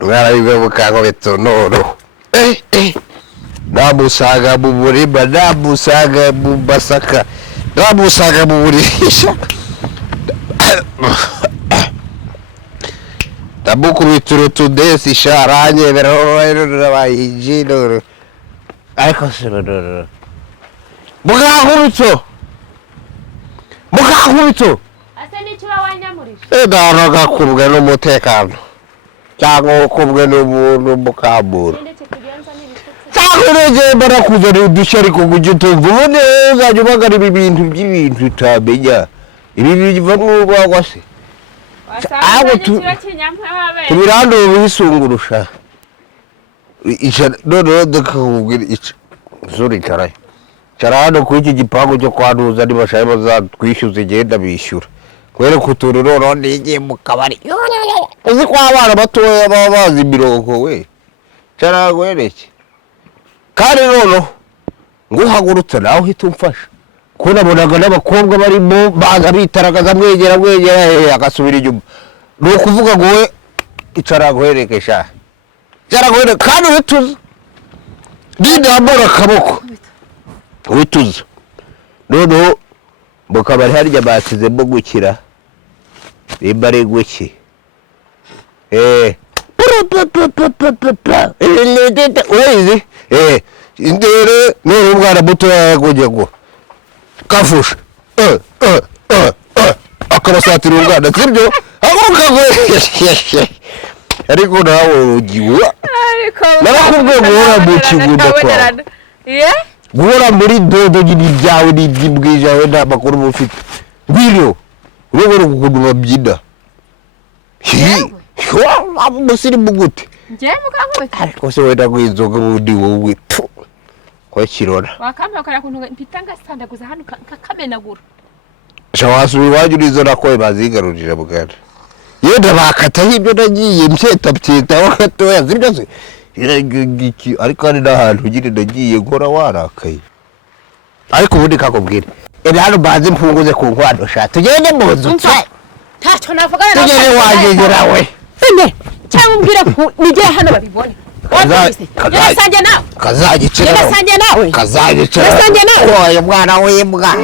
mwarabiwe mukango betonoro namusaga mu murima namusaga mu masaka namusaga mu burisha ndamukubitira tudesi sharanye beroro bayijino ariko siroro mugankubito ase n'icyo wawanyamurisha ndaraga kubwe n'umutekano cyangwa kubwe n'umuntu mukambura cyangwa barakuzana udushya ariko kugitumva ubundi uzajya ubagara ibi bintu by'ibintu utamenya ibi biva mu rwagwa se tubirando bisungurusha none ndakubwira zuri caraye carano kuri iki gipangu cyo kwanuza ni bashaye bazatwishyuza igenda bishyura kwere kutururo none igiye mu kabari uzi ko abana batoya baba bazi imirongo we caragwereke kandi nono nguhagurutse nawe uhita umfasha ko nabonaga n'abakobwa barimo baza bitaragaza mwegera agasubira inyuma ni ukuvuga ngo we icaragwereke sha caragwereke kandi uhituza ndambara akaboko uhituza noneho mu kabari harya basizemo gukira nimba ari guki urayizi indere none umwana muto yagoye ngo kafusha akabasatira umwana sibyo ariko nawe ugiwa narakubwiye guhora mu kigunda kwawe guhora muri dodo n'ibyawe n'iby'imbwija we nta makuru uba ufite ngwino urabona ukuntu babyina umusirimu gute ariko se wenda gwinzoga bundi wowe kwa kirora wakampa ukara kuntu mpita ngasandaguza hano kakamenagura shawasubi wajurizo nakoye bazigarurira bugana yenda bakataho ibyo nagiye mbyeta wakatoya zibyo se iragiki ariko ari nahantu ugire nagiye nkora warakaye ariko ubundi kakubwira hano bazi mpunguze ku nkwano sha tugende mu nzu ntacyo navugana nawe tugende wagegera we cyangwa umbwira ko nige hano babibone Yasanje nawe kazagicira nawe kazagicira oya mwana w'imbwa